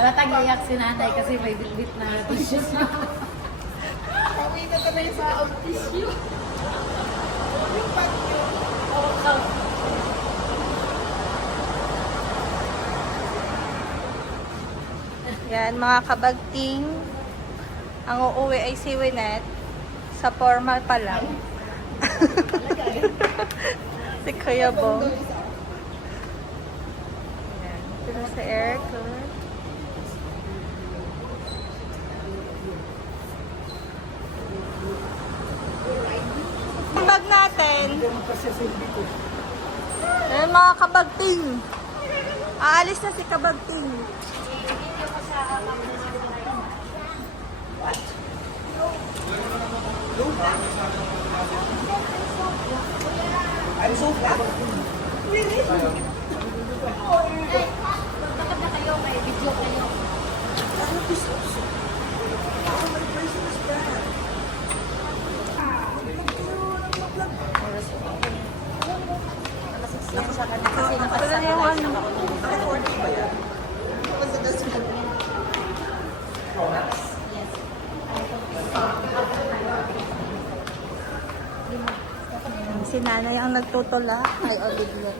Halatang iyak si nanay kasi may bitbit na tissue na. Kami na tuloy sa tissue. Yung bag yun. Yan, mga kabagting. Ang uuwi ay si Winnet. Sa formal pa lang. Si Kuya Bong. Yan. Ito sa aircon. Ang bag natin. Yan, mga kabagting. Aalis na si kabagting. I'm so flat. Really? Bakit na kayo? May video kayo. My person is bad. Kasi nakasakay na ako. 40 ba yan? What's the best one? Si nanay ang nagtutula. Ay, Olivia.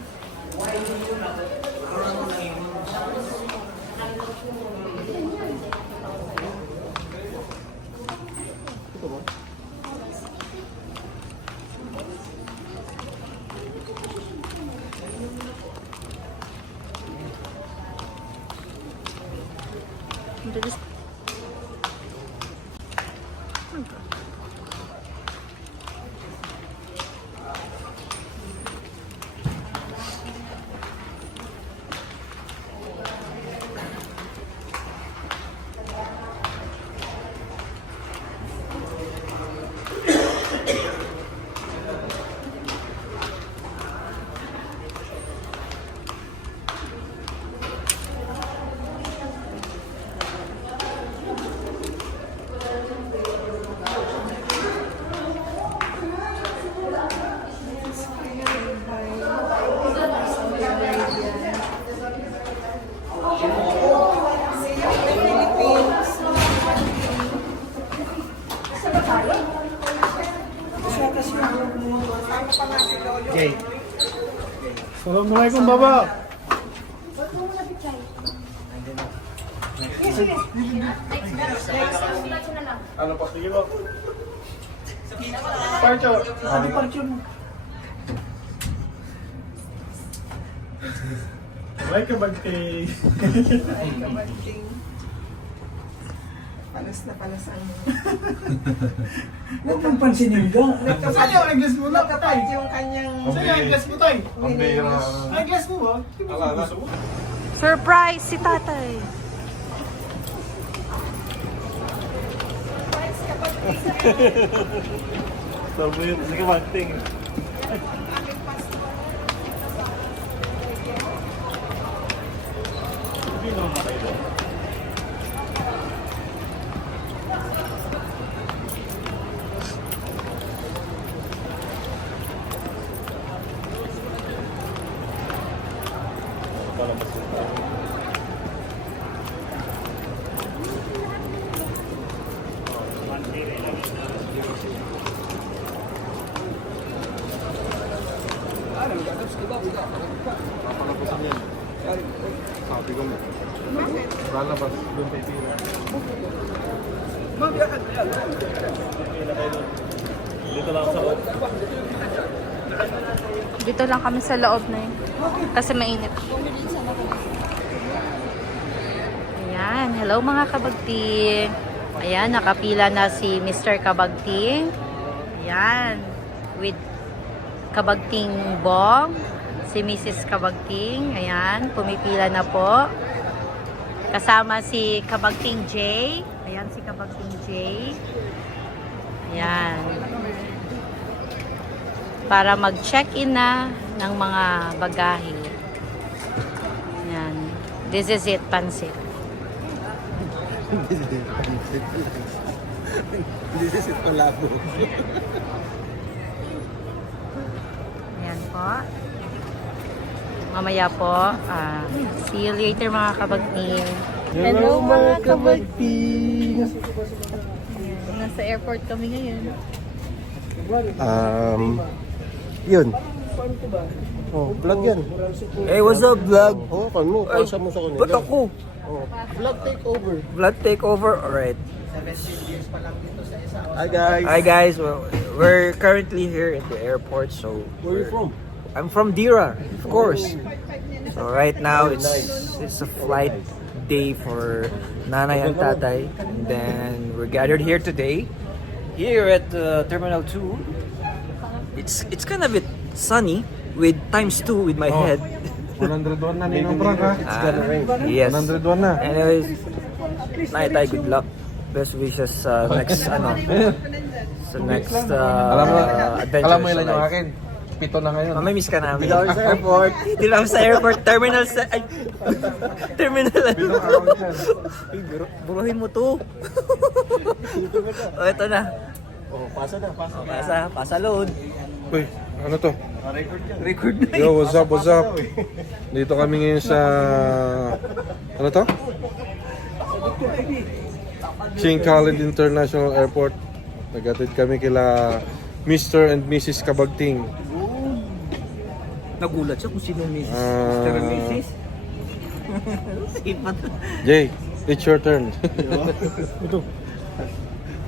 Okay. Assalamualaikum baba. Ano pa sige ba? Parcho. Sabi parcho mo. Like a bagting. Ay, kabagting. Palas na palasan mo. Huwag mong pansinin ka. Saan yung eglas mo na? Natapat yung kanyang Saan yung eglas mo tayo? winning. Eglas mo ba? Di ba gusto mo? Surprise si tatay. Sabi yun, sige bagting. Papalapasan yan. Sabi ko na. Lalabas, doon kay Tira. Dito lang sa loob. Dito lang kami sa loob na yun. Kasi mainit. Ayan. Hello mga kabagting. Ayan, nakapila na si Mr. Kabagting. Ayan. With Kabagting Bong. Si Mrs. Kabagting. Ayan. Pumipila na po. Kasama si Kabagting J. Ayan si Kabagting J. Ayan. Para mag-check-in na ng mga bagahe. Ayan. This is it, pansit. This is it, palabo. Ayan po. Mga mamaya po. See you later mga kabagting. Hello mga kabagting! Nasa airport kami ngayon. Yun. Oh, vlog yan. Hey, what's up, vlog? Oh, kan mo, pausa mo sa kanila. Ba't ako? Oh, vlog takeover. Vlog takeover? Alright. Hi guys. Hi guys, well, we're currently here at the airport, so... Where are you from? I'm from Dira, of course. So right now, it's a flight day for Nanay and Tatay. And then we're gathered here today, here at Terminal 2. It's kind of a bit sunny, with ×2 with my head. 101 na Ninong Frank ha? It's gonna rain. Yes. 101 na. Anyways, Nay, good luck. Best wishes next sa next adventure Alam mo sa ilan yung life. akin? 7 na ngayon. Mamimiss ka namin. Dito sa airport. Hindi lang sa airport. Terminal sa... Ay, terminal. Buruhin mo to. O, ito na. Oh, pasa na, pasa. Pasa load. Uy, ano to? Record na. Yo, what's up, what's up? Dito kami ngayon sa... Ano to? King Khalid International Airport. Nagatid kami kila Mr. and Mrs. Kabagting. Nagulat siya kung sino Mrs. Ah. Mr. and Mrs. Sipat. Jay, it's your turn.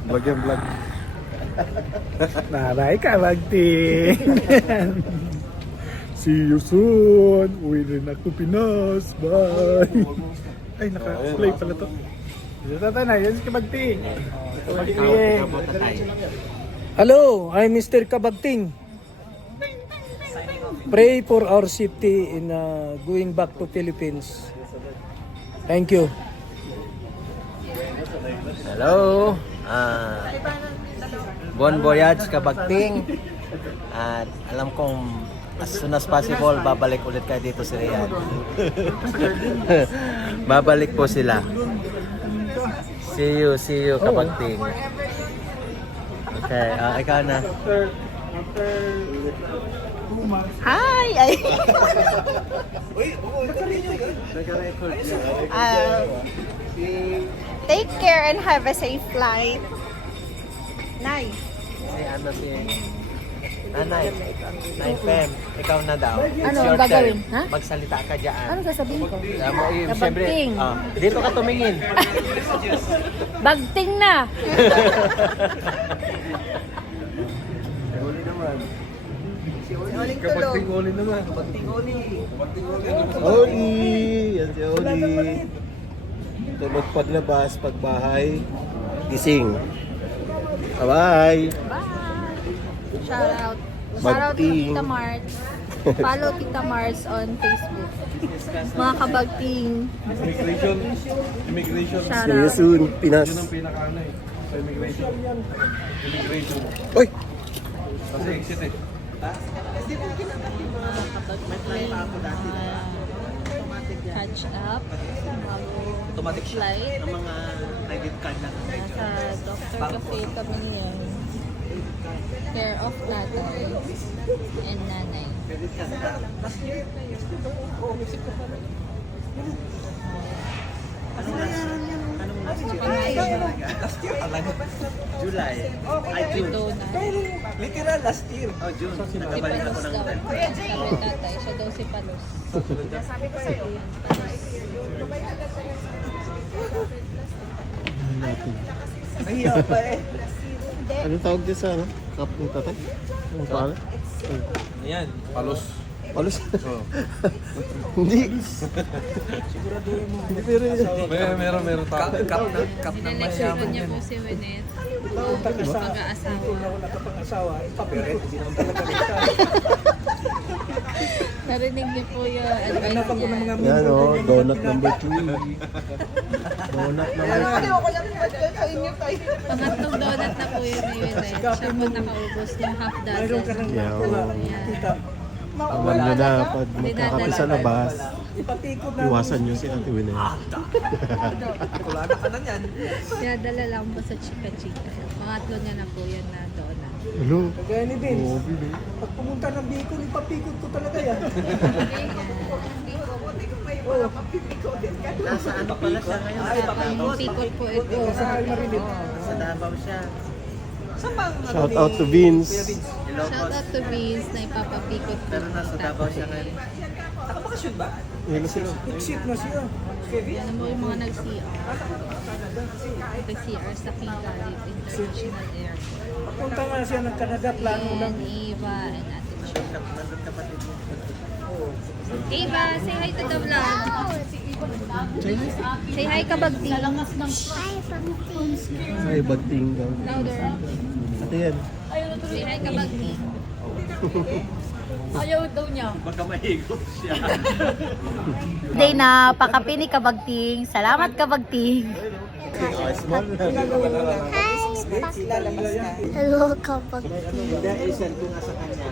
Vlog yan, vlog. Naray ka, Bagting! See you soon! Uwi rin ako Pinas! Bye! Ay, naka-play pala to. Dito na, yan si Kabagting! Kabagting! Hello, I'm Mr. Kabagting. Pray for our safety in going back to Philippines. Thank you. Hello. Bon voyage Kabagting. At alam kong as soon as possible babalik ulit kayo dito sa Riyadh. Babalik po sila. See you Kabagting. Okay, ikaw na. Hi! Take care and have a safe flight. Nice. Si Nanay. Nay Pem, ikaw na daw. It's Ano your ang gagawin? turn. Ha? Magsalita ka dyan. Ano sasabihin ko? Siyempre, Kabagting. dito ka tumingin. Bagting na! Kabagting uli naman. Oli! Yan si Oli. Tulog paglabas, pagbahay, gising. Bye-bye! Shout out. Shout out to Bagting. Tita Mars. Follow Tita Mars on Facebook. Mga kabagting. Immigration. Shout See you out. soon, Pinas. Yun ang pinaka-ano eh. Sa immigration. Immigration. Oy! Kasi exit eh. Catch up. Automatic Flight. Ang mga credit card na. Nasa Dr. Cafe kami ngayon. Care of tatay and nanay. July. Ay, June. Donut. Literal last year. Oh, June. Si Nagkabalik ako Palos ng daw. time. Kami tatay. Siya daw si Palos. Nahiya pa eh. Ano tawag dyan sa ano? Cup ng tatay? Anong pangalan? Ayan. Palos. Palos? Hindi. Hindi pero yun. Meron tao. Cup ng Nileksyon mayaman niya yan. po si Winet. Pag-aasawa. Narinig niyo po yung advice niya. Yan o, donut number 2. Donut number 2. Pangatlong donut na po yun ni Winet. Siya po nakaubos ng half dozen. Yeah, oh. Yan. Alam nyo na, pag magkakape sa labas, iwasan nyo si Ate Winnie. Kulana ka na yan. Kaya dala lang po sa chika-chika. Pangatlo niya na po yan na donut. Hello. Kagaya ni Vince. Pag pumunta ng Bicol, ipapikot ko talaga yan. Nasa ano pala siya ngayon? Ang pikot po ito. Sa Marilyn. Sa Davao siya. Shout out to Vince. Hello po. Shout out to Vince na ipapapikot po. Pero nasa Davao siya ngayon. Yan sila. Exit na siya. Kevin. Yan mo yung mga nag-CR. Nag-CR sa King Khalid International Airport. Papunta nga siya ng Canada, plano lang. And Eva and Ate Cho. Nandun kapatid mo. Eva, say hi to the vlog. Say hi kabagti. Ay, bagting daw. Louder. Ate yan. Say hi kabagti. Baka mahigop siya. Day na pakapi ni Kabagting. Salamat Kabagting. Lalabas na. Hello, kapag Isend ko nga sa kanya.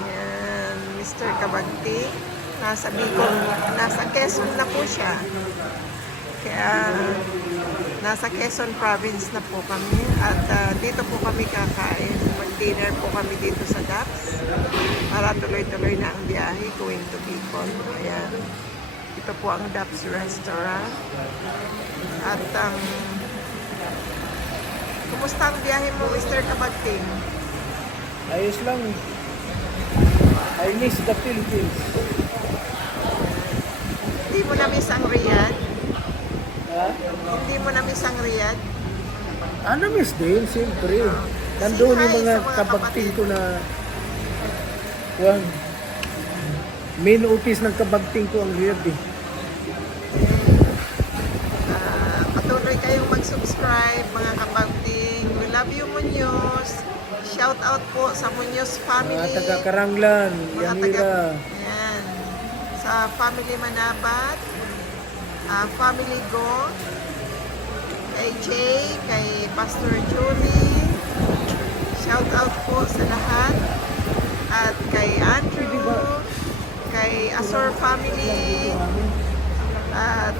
Yan, Mr. Kabagti. Nasa Bicol, nasa Quezon na po siya. Kaya nasa Quezon province na po kami at dito po kami kakain. Mag-dinner po kami dito sa DAPS para tuloy-tuloy na ang biyahe going to Bicol. Ayan. Ito po ang DAPS restaurant. At kumusta ang biyahe mo, Mr. Kabagting? Ayos lang. I miss the Philippines. Hindi mo na-miss ang Riyadh? Ha? Hindi mo na-miss ang Riyadh? Ano miss din, siyempre. Nandun Say yung hi mga sa mga kabagting kapatid. ko na... Well, main office ng kabagting ko ang Riyadh eh. Patuloy kayong mag-subscribe, mga kabagting. We love you, Muñoz. Shout out po sa Muñoz family. Mga taga-Karanglan, Yamira. Yan. Sa family Manabat, family Go, kay Jay, kay Pastor Julie. Shout out po sa lahat. At kay Andrew, kay Azor family, at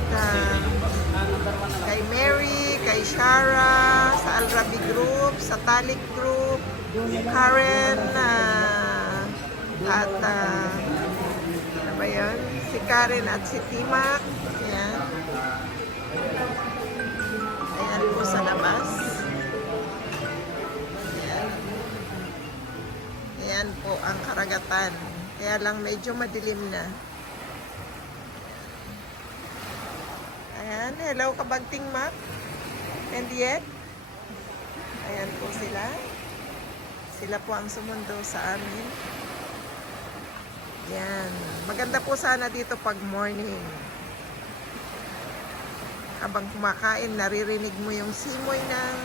kay Mary, kay Shara, sa Alrabi Group, sa Talik Group, Karen, at ano ba yun? Si Karen at si Timak. Ayan. Ayan po sa labas. Ayan. Ayan po ang karagatan. Kaya lang medyo madilim na. Ayan. Hello, Kabagting Mac. And yet, ayan po sila. Sila po ang sumundo sa amin. Yan. Maganda po sana dito pag morning. Habang kumakain, naririnig mo yung simoy ng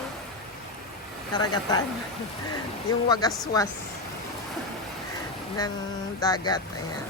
karagatan. Yung wagaswas ng dagat. Ayan.